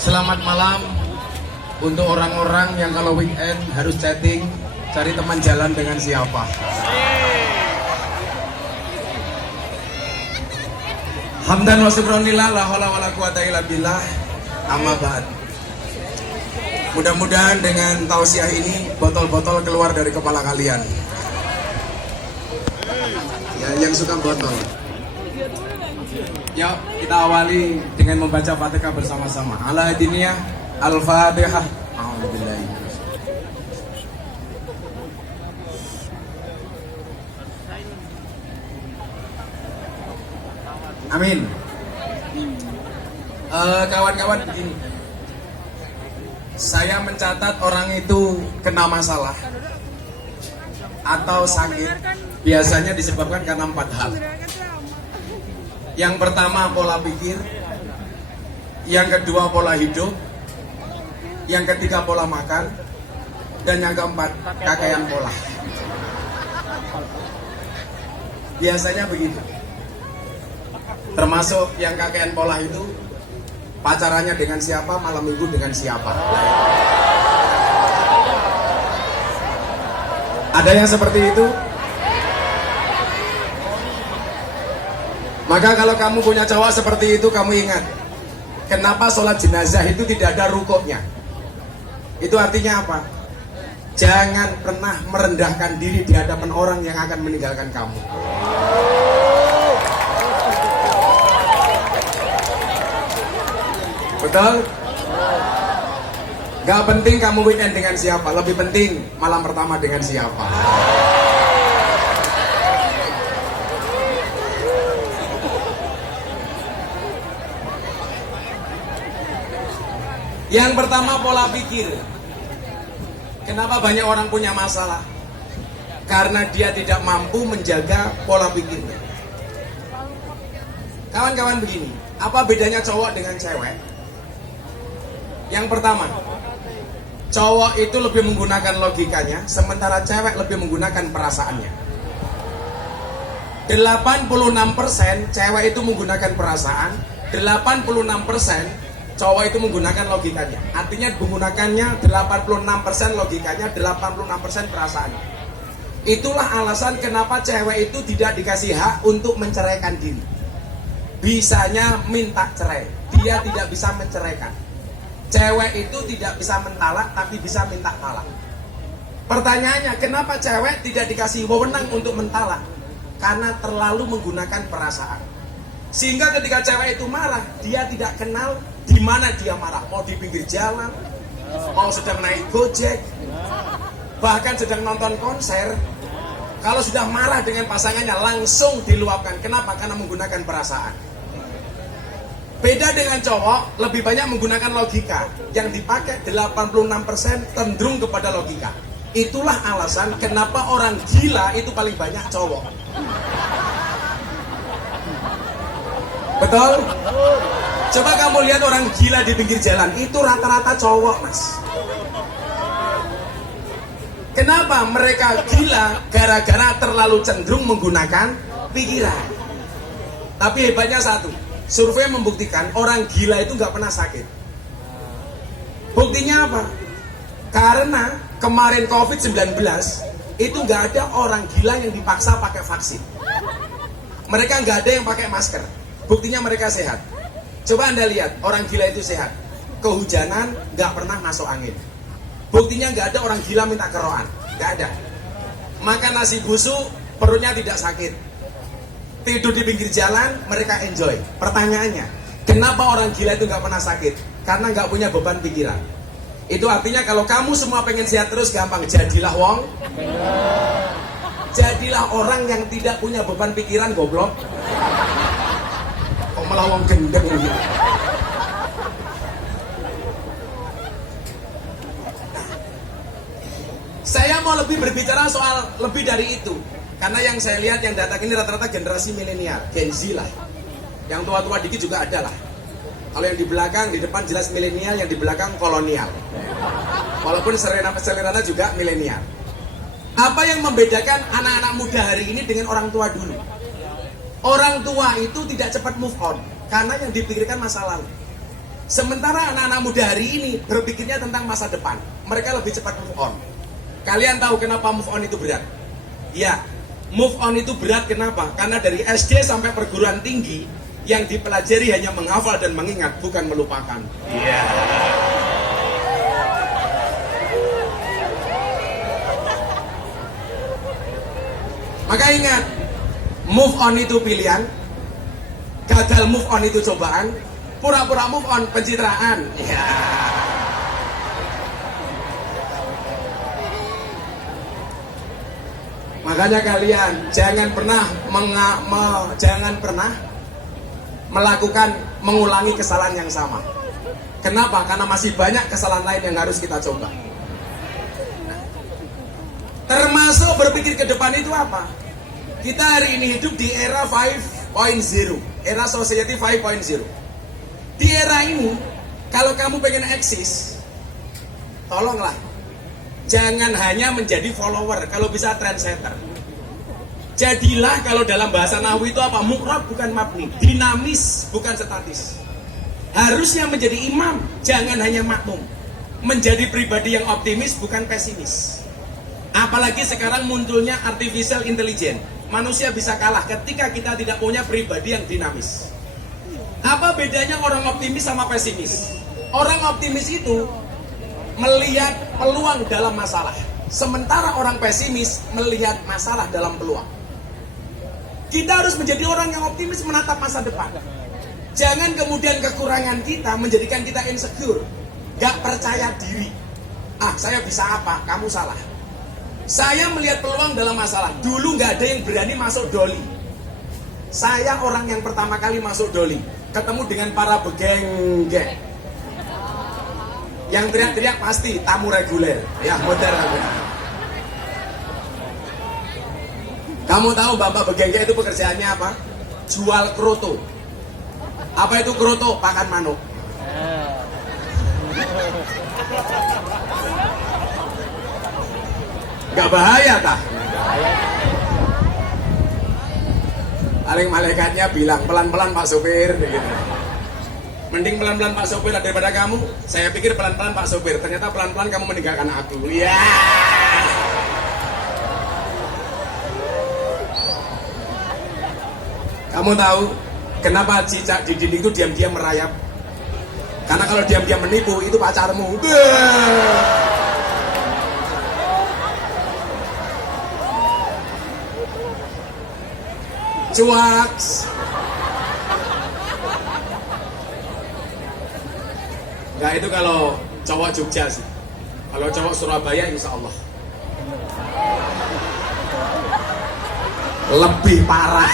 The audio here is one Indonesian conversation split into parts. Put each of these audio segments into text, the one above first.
Selamat malam untuk orang-orang yang kalau weekend harus chatting, cari teman jalan dengan siapa. Hamdan wa syukronillah, la haula wala quwata illa billah. Amma ba'd. Mudah-mudahan dengan tausiah ini botol-botol keluar dari kepala kalian. Ya, yang suka botol. Yuk, kita awali dengan membaca Fatihah bersama-sama. Ala diniyah Al-Fatihah. A'udzubillahi. Amin. Kawan-kawan begini. Saya mencatat orang itu kena masalah atau sakit biasanya disebabkan karena 4 hal. Yang pertama pola pikir, yang kedua pola hidup, yang ketiga pola makan, dan yang keempat kakaian pola. Biasanya begitu. Termasuk yang kakaian pola itu pacarannya dengan siapa, malam minggu dengan siapa. Ada yang seperti itu? Maka kalau kamu punya cowok seperti itu, kamu ingat, kenapa sholat jenazah itu tidak ada rukuknya? Itu artinya apa? Jangan pernah merendahkan diri di hadapan orang yang akan meninggalkan kamu. Betul? Gak penting kamu weekend dengan siapa, lebih penting malam pertama dengan siapa. Yang pertama pola pikir. Kenapa banyak orang punya masalah? Karena dia tidak mampu menjaga pola pikirnya. Kawan-kawan begini, apa bedanya cowok dengan cewek? Yang pertama, cowok itu lebih menggunakan logikanya, sementara cewek lebih menggunakan perasaannya. 86% cewek itu menggunakan perasaan, 86% cowok itu menggunakan logikanya. Artinya menggunakannya 86% logikanya, 86% perasaannya. Itulah alasan kenapa cewek itu tidak dikasih hak untuk menceraikan diri. Bisanya minta cerai, dia tidak bisa menceraikan. Cewek itu tidak bisa mentalak, tapi bisa minta talak. Pertanyaannya, kenapa cewek tidak dikasih wewenang untuk mentalak? Karena terlalu menggunakan perasaan. Sehingga ketika cewek itu marah, dia tidak kenal di mana dia marah. Mau di pinggir jalan, mau sedang naik gojek, bahkan sedang nonton konser. Kalau sudah marah dengan pasangannya, langsung diluapkan. Kenapa? Karena menggunakan perasaan. Beda dengan cowok, lebih banyak menggunakan logika. Yang dipakai 86% cenderung kepada logika. Itulah alasan kenapa orang gila itu paling banyak cowok. Betul? Coba kamu lihat orang gila di pinggir jalan, itu rata-rata cowok, mas. Kenapa mereka gila? Gara-gara terlalu cenderung menggunakan pikiran. Tapi hebatnya satu, survei membuktikan orang gila itu nggak pernah sakit. Buktinya apa? Karena kemarin COVID-19 itu nggak ada orang gila yang dipaksa pakai vaksin. Mereka nggak ada yang pakai masker. Buktinya mereka sehat. Coba Anda lihat, orang gila itu sehat. Kehujanan, nggak pernah masuk angin. Buktinya nggak ada orang gila minta keroan. Nggak ada. Makan nasi busuk, perutnya tidak sakit. Tidur di pinggir jalan, mereka enjoy. Pertanyaannya, kenapa orang gila itu nggak pernah sakit? Karena nggak punya beban pikiran. Itu artinya kalau kamu semua pengen sehat terus, gampang. Jadilah wong. Jadilah orang yang tidak punya beban pikiran, goblok. Malah wong gendeng gitu. Saya mau lebih berbicara soal lebih dari itu. Karena yang saya lihat yang datang ini rata-rata generasi milenial, Gen Z lah. Yang tua-tua dikit juga ada lah. Kalau yang di belakang, di depan jelas milenial, yang di belakang kolonial. Walaupun seleranya juga milenial. Apa yang membedakan anak-anak muda hari ini dengan orang tua dulu? Orang tua itu tidak cepat move on karena yang dipikirkan masa lalu. Sementara anak-anak muda hari ini berpikirnya tentang masa depan. Mereka lebih cepat move on. Kalian tahu kenapa move on itu berat? Ya, move on itu berat kenapa? Karena dari SD sampai perguruan tinggi yang dipelajari hanya menghafal dan mengingat, bukan melupakan. Iya. Maka ingat, move on itu pilihan, gagal move on itu cobaan, pura-pura move on pencitraan. Ya. Makanya kalian jangan pernah melakukan mengulangi kesalahan yang sama. Kenapa? Karena masih banyak kesalahan lain yang harus kita coba. Termasuk berpikir ke depan itu apa? Kita hari ini hidup di era 5.0, era society 5.0. Di era ini, kalau kamu pengen eksis, tolonglah, jangan hanya menjadi follower, kalau bisa trendsetter. Jadilah, kalau dalam bahasa Nahwu itu apa? Mu'rab bukan mabni, dinamis bukan statis. Harusnya menjadi imam, jangan hanya makmum. Menjadi pribadi yang optimis bukan pesimis. Apalagi sekarang munculnya artificial intelligence. Manusia bisa kalah ketika kita tidak punya pribadi yang dinamis. Apa bedanya orang optimis sama pesimis? Orang optimis itu melihat peluang dalam masalah, sementara orang pesimis melihat masalah dalam peluang. Kita harus menjadi orang yang optimis menatap masa depan. Jangan kemudian kekurangan kita menjadikan kita insecure, gak percaya diri. Ah, saya bisa apa? Kamu salah. Saya melihat peluang dalam masalah. Dulu gak ada yang berani masuk doli. Saya orang yang pertama kali masuk doli, ketemu dengan para begenggek. Yang teriak-teriak pasti tamu reguler. Ya, modern. Kamu tahu bapak begenggek itu pekerjaannya apa? Jual kroto. Apa itu kroto? Pakan manuk. Gak bahaya tah? Paling malaikatnya bilang pelan-pelan Pak Sopir gitu. Mending pelan-pelan Pak Sopir daripada kamu. Saya pikir pelan-pelan Pak Sopir, ternyata pelan-pelan kamu meninggalkan aku. Ya. Kamu tahu kenapa cicak di dinding itu diam-diam merayap? Karena kalau diam-diam menipu itu pacarmu. Cuaks. Nah itu kalau cowok Jogja sih. Kalau cowok Surabaya insya Allah lebih parah.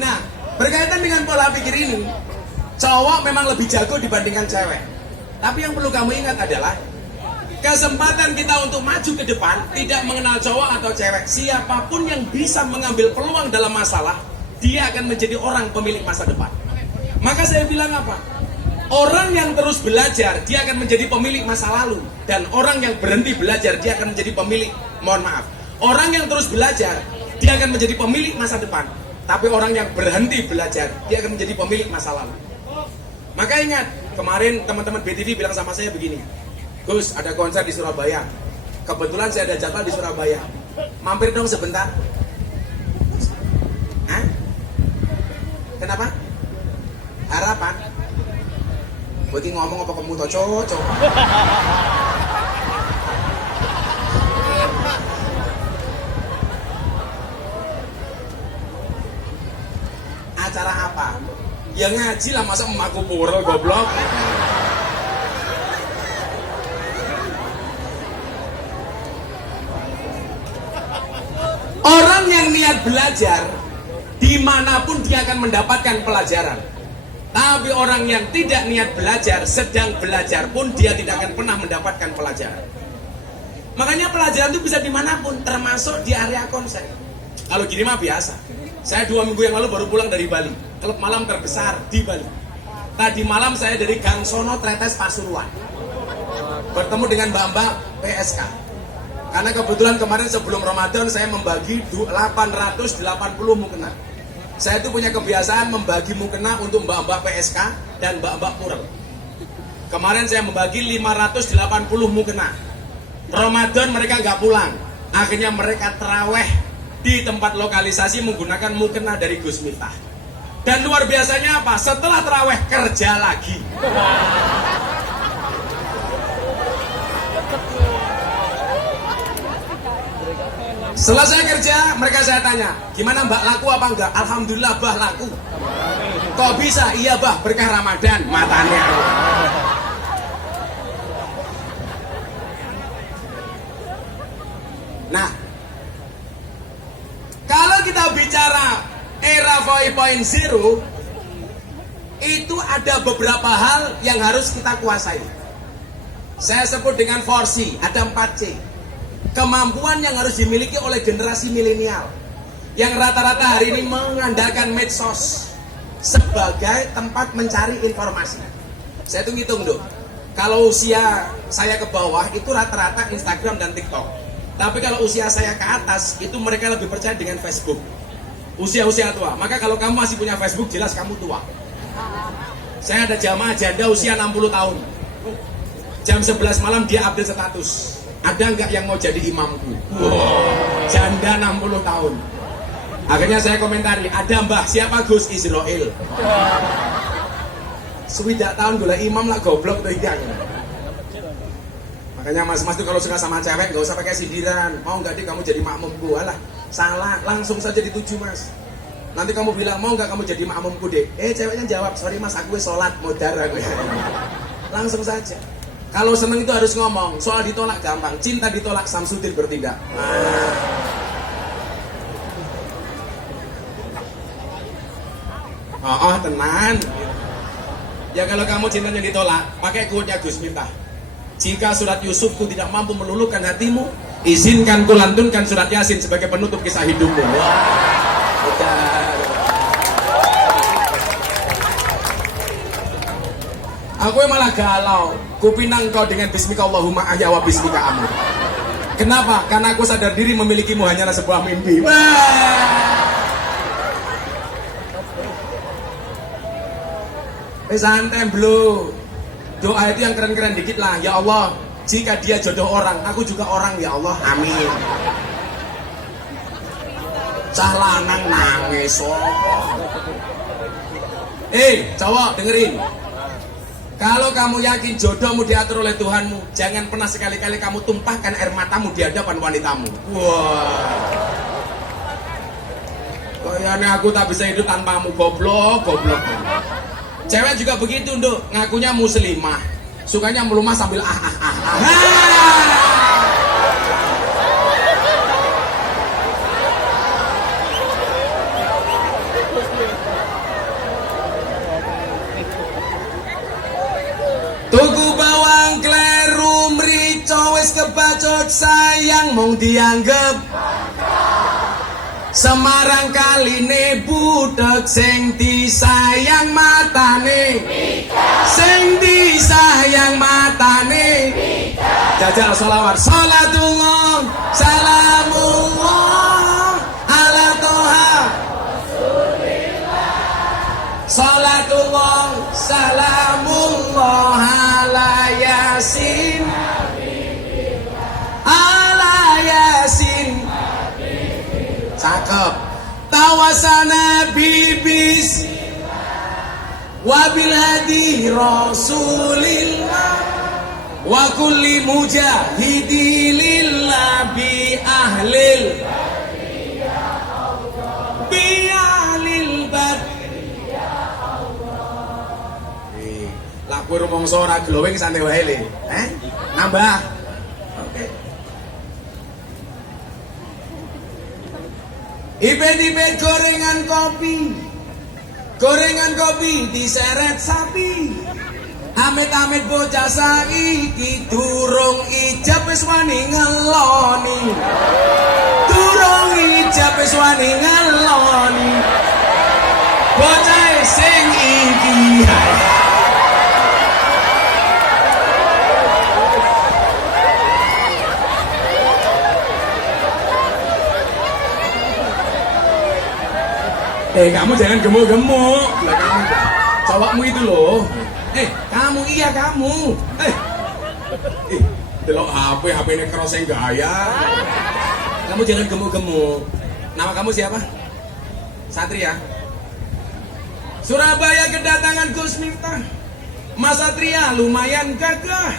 Nah, berkaitan dengan pola pikir ini, cowok memang lebih jago dibandingkan cewek. Tapi yang perlu kamu ingat adalah kesempatan kita untuk maju ke depan tidak mengenal cowok atau cewek. Siapapun yang bisa mengambil peluang dalam masalah, dia akan menjadi orang pemilik masa depan. Maka saya bilang apa? Orang yang terus belajar, dia akan menjadi pemilik masa lalu. Dan orang yang berhenti belajar, dia akan menjadi pemilik, orang yang terus belajar, dia akan menjadi pemilik masa depan. Tapi orang yang berhenti belajar, dia akan menjadi pemilik masa lalu. Maka ingat, kemarin teman-teman BTV bilang sama saya begini, Gus, ada konser di Surabaya. Kebetulan saya ada jadwal di Surabaya. Mampir dong sebentar. Hah? Kenapa? Harapan. Gue ngomong apa kamu cocok. Acara apa? Ya ngaji lah, masa emakku pura goblok. Orang yang niat belajar, dimanapun dia akan mendapatkan pelajaran. Tapi orang yang tidak niat belajar, sedang belajar pun dia tidak akan pernah mendapatkan pelajaran. Makanya pelajaran itu bisa dimanapun, termasuk di area konser. Kalau gini mah biasa. Saya 2 minggu yang lalu baru pulang dari Bali, klub malam terbesar di Bali. Tadi malam saya dari Gang Sono Tretes Pasuruan, bertemu dengan mbak-mbak PSK. Karena kebetulan kemarin sebelum Ramadan saya membagi 880 mukena. Saya itu punya kebiasaan membagi mukena untuk mbak-mbak PSK dan mbak-mbak Purel. Kemarin saya membagi 580 mukena. Ramadan mereka nggak pulang. Akhirnya mereka teraweh di tempat lokalisasi menggunakan mukena dari Gus Miftah. Dan luar biasanya apa? Setelah teraweh kerja lagi. Selesai kerja, mereka saya tanya, gimana mbak, laku apa enggak? Alhamdulillah bah, laku. Kok bisa? Iya bah, berkah Ramadan. Matanya. Nah, kalau kita bicara era 5.0, itu ada beberapa hal yang harus kita kuasai. Saya sebut dengan 4C, ada 4C. Kemampuan yang harus dimiliki oleh generasi milenial yang rata-rata hari ini mengandalkan medsos sebagai tempat mencari informasi. Saya tuh ngitung dong, kalau usia saya ke bawah itu rata-rata Instagram dan TikTok. Tapi kalau usia saya ke atas itu mereka lebih percaya dengan Facebook. Usia-usia tua. Maka kalau kamu masih punya Facebook jelas kamu tua. Saya ada jamaah janda usia 60 tahun. Jam 11 malam dia update status. Ada nggak yang mau jadi imamku? Janda 60 tahun. Akhirnya saya komentari, ada mbah, siapa Gus Israel? Swidak tahun gula imam lah goblok tuh yang. Makanya mas-mas tuh kalau suka sama cewek nggak usah pakai sindiran. Mau nggak kamu jadi makmumku? Alah, salah, langsung saja dituju mas. Nanti kamu bilang mau nggak kamu jadi makmumku deh? Ceweknya jawab, sorry mas aku sholat modar. Langsung saja. Kalau seneng itu harus ngomong, soal ditolak gampang, cinta ditolak Samsudin bertindak. Tenan. Ya kalau kamu cintanya ditolak, pakai quote-nya Gus Miftah. Jika surat Yusufku tidak mampu meluluhkan hatimu, izinkan ku lantunkan surat Yasin sebagai penutup kisah hidupmu. Aku malah galau. Kupinang kau dengan bismika Allahumma ahya wa bismika amut. Kenapa? Karena aku sadar diri memilikimu hanyalah sebuah mimpi. Santai bro. Doa itu yang keren-keren dikit lah. Ya Allah, jika dia jodoh orang, aku juga orang ya Allah. Amin. Cah lanang nangis. Cowok dengerin. Kalau kamu yakin jodohmu diatur oleh Tuhanmu, jangan pernah sekali-kali kamu tumpahkan air matamu di hadapan wanitamu. Kayaknya aku tak bisa hidup tanpamu, goblok. Cewek juga begitu, Nduk. Ngakunya muslimah, sukanya melumah sambil Tuku bawang kleru mrico wis kebacot sayang mong dianggep Semarang kaline budek sing disayang matane sing disayang matane jajal sholawat sholatullah salamullah ala toha sholatullah salamullah ala yasin ala yasin cakep tawasana bibis wabil hadi rasulillah wa kulli mujahidilillah bi ahlil bi ahlil bad laku rumangsa ora glowing santai wae le nambah. Ipet-ipet gorengan kopi diseret sapi. Amit-amit bocah saiki durung ijab wis wani ngeloni. Durung ijab wis wani ngeloni. Bocah sing iki Kamu jangan gemuk-gemuk. Belakangmu. Cowokmu itu loh. Kamu iya kamu. Delok HP ini crossing gaya. Kamu jangan gemuk-gemuk. Nama kamu siapa? Satria. Surabaya kedatangan Gus Miftah. Mas Satria lumayan gagah.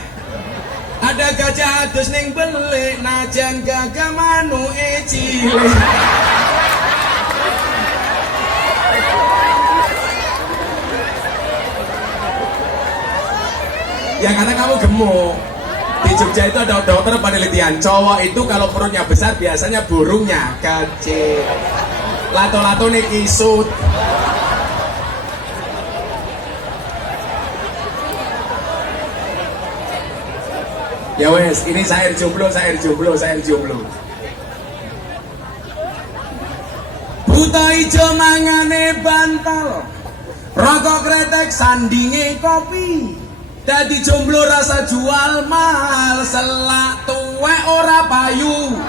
Ada gajah adus ning belik, najan gagah manuke cilik. Ya karena kamu gemuk. Di Jogja itu ada dokter penelitian, cowok itu kalau perutnya besar biasanya burungnya kecil. Lato-lato nih kisut. Ya wes, ini saya jomblo. Buta ijo mangane bantal, rokok kretek sandinge kopi. Dadi jomblo rasa jual mahal, selak tuwek ora payu.